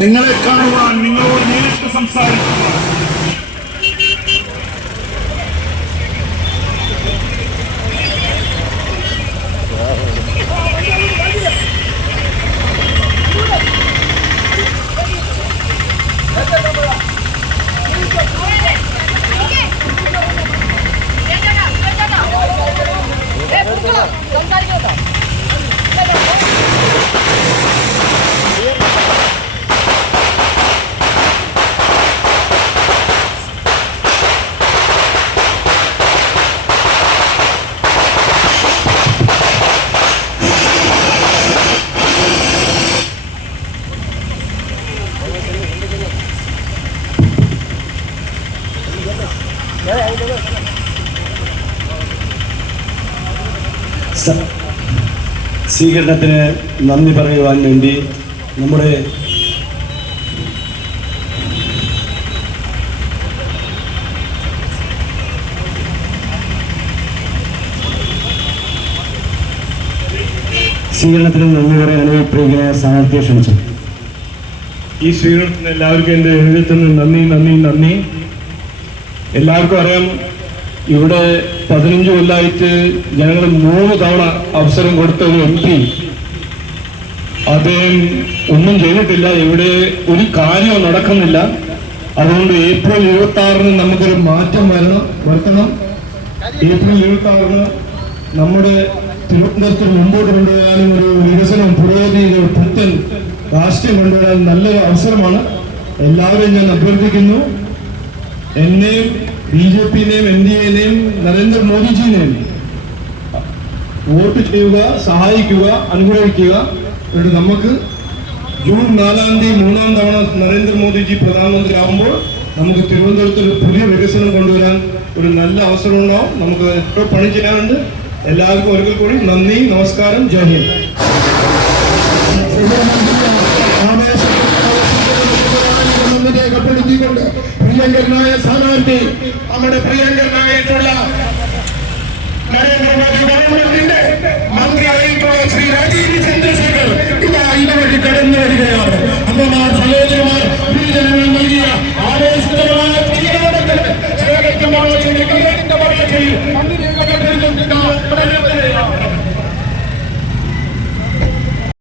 നിങ്ങളെ കാണുവാൻ നിങ്ങളോട് നേരിട്ട് സംസാരിക്കുക. സ്വീകരണത്തിന് നന്ദി പറയുവാൻ വേണ്ടി നമ്മുടെ പറയാൻ സ്ഥാനാർത്ഥിയെ ക്ഷണിച്ചു. ഈ സ്വീകരണത്തിന് എല്ലാവർക്കും എൻ്റെ ഹൃദയത്തിൽ നിന്ന് നന്ദി. എല്ലാവർക്കും അറിയാം, ഇവിടെ 15 കൊല്ലമായിട്ട് ഞങ്ങൾ 3 തവണ അവസരം കൊടുത്ത ഒരു MP അദ്ദേഹം ഒന്നും ചെയ്തിട്ടില്ല. ഇവിടെ ഒരു കാര്യവും നടക്കുന്നില്ല. അതുകൊണ്ട് ഏപ്രിൽ 26-ന് നമുക്കൊരു മാറ്റം വരുത്തണം. ഏപ്രിൽ 26-ന് നമ്മുടെ തിരുവനന്തപുരത്തിന് മുമ്പോട്ട് കൊണ്ടുപോകാനും ഒരു വികസനം പുരോഗതി പുത്തൻ രാഷ്ട്രീയം കൊണ്ടുവരാൻ നല്ലൊരു അവസരമാണ്. എല്ലാവരെയും ഞാൻ അഭ്യർത്ഥിക്കുന്നു, എന്നെയും BJP-നെയും NDA-നെയും നരേന്ദ്രമോദിജിനെയും വോട്ട് ചെയ്യുക, സഹായിക്കുക, അനുഗ്രഹിക്കുക. എന്നിട്ട് നമുക്ക് ജൂൺ 4-ാം തീയതി 3-ാം തവണ നരേന്ദ്രമോദിജി പ്രധാനമന്ത്രി ആകുമ്പോൾ നമുക്ക് തിരുവനന്തപുരത്ത് ഒരു പുതിയ വികസനം കൊണ്ടുവരാൻ ഒരു നല്ല അവസരം ഉണ്ടാവും. നമുക്ക് എത്ര പണി ചെയ്യാനുണ്ട്. എല്ലാവർക്കും ഒരിക്കൽ കൂടി നന്ദി, നമസ്കാരം, ജയ് ഹിന്ദ്. രേഖപ്പെടുത്തിക്കൊണ്ട് പ്രിയങ്കരനായ സ്ഥാനാർത്ഥി, നമ്മുടെ പ്രിയങ്കരനായിട്ടുള്ള നരേന്ദ്രമോദി ഗവൺമെന്റിന്റെ മന്ത്രിയായിട്ടുള്ള ശ്രീ രാജീവ് ചന്ദ്രശേഖർ ഇതുവഴി കടന്നു വരികയാണ്. അമ്മമാർ, സഹോദരിമാർ,